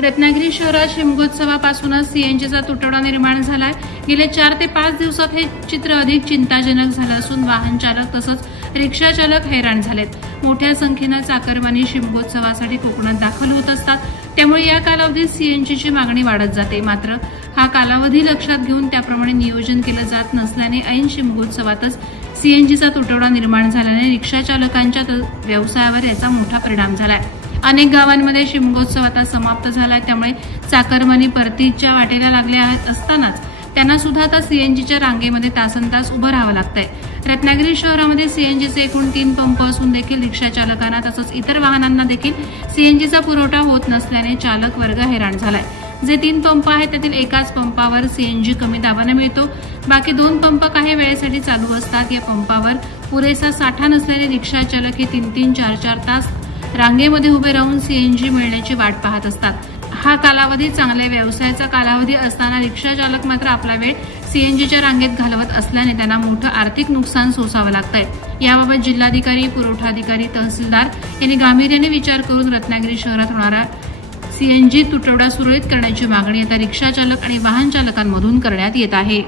रत्नागिरी शहरात शिमगोत्सवापासूनच सीएनजीचा तुटवडा निर्माण झालाय। गेल्या 4 ते 5 दिवसात हे चित्र अधिक चिंताजनक झालं असून वाहन चालक तसंच रिक्षा चालक हैराण झालेत। मोठ्या संख्येनं चाकरमानी शिमगोत्सवासाठी कोकणात दाखल होत असतात, त्यामुळे या कालावधीत सीएनजीची मागणी वाढत जाते। मात्र हा कालावधी लक्षात घेऊन त्याप्रमाणे नियोजन केलं जात नसल्याने ऐन शिमगोत्सवातच सीएनजीचा तुटवडा निर्माण झाल्याने रिक्षा चालकांच्या व्यवसायावर याचा मोठा परिणाम झालाय। अनेक गावांमध्ये शिमगोत्सव आता समाप्त झालाय, त्यामुळे चाकरमानी परतीच्या वाटेला लागले असतानाच त्यांना सुद्धा आता सीएनजीच्या रांगेमध्ये तासनतास उभं राहावं लागतंय। रत्नागिरी शहरामध्ये सीएनजीचे एकूण 3 पंप असून देखील रिक्षा चालकांना तसंच इतर वाहनांना देखील सीएनजीचा पुरवठा होत नसल्याने चालक वर्ग हैराण झालाय। जे 3 पंप आहेत त्यातील एकाच पंपावर सीएनजी कमी दाबाने मिळतो, बाकी 2 पंप काही वेळेसाठी चालू असतात। या पंपावर पुरेसा साठा नसल्याने रिक्षा चालक हे 3-3, 4-4 तास रांगेमध्ये उभे राहून सीएनजी मिळण्याची वाट पाहत असतात। हा कालावधी चांगल्या व्यवसायाचा कालावधी असताना रिक्षा चालक मात्र आपला वेळ सीएनजीच्या रांगेत घालवत असल्याने त्यांना मोठं आर्थिक नुकसान सोसावं लागतंय। याबाबत जिल्हाधिकारी, पुरवठा अधिकारी, तहसीलदार यांनी गांभीर्याने विचार करून रत्नागिरी शहरात होणारा सीएनजी तुटवडा सुरळीत करण्याची मागणी आता रिक्षा चालक आणि वाहन चालकांमधून करण्यात येत आहे।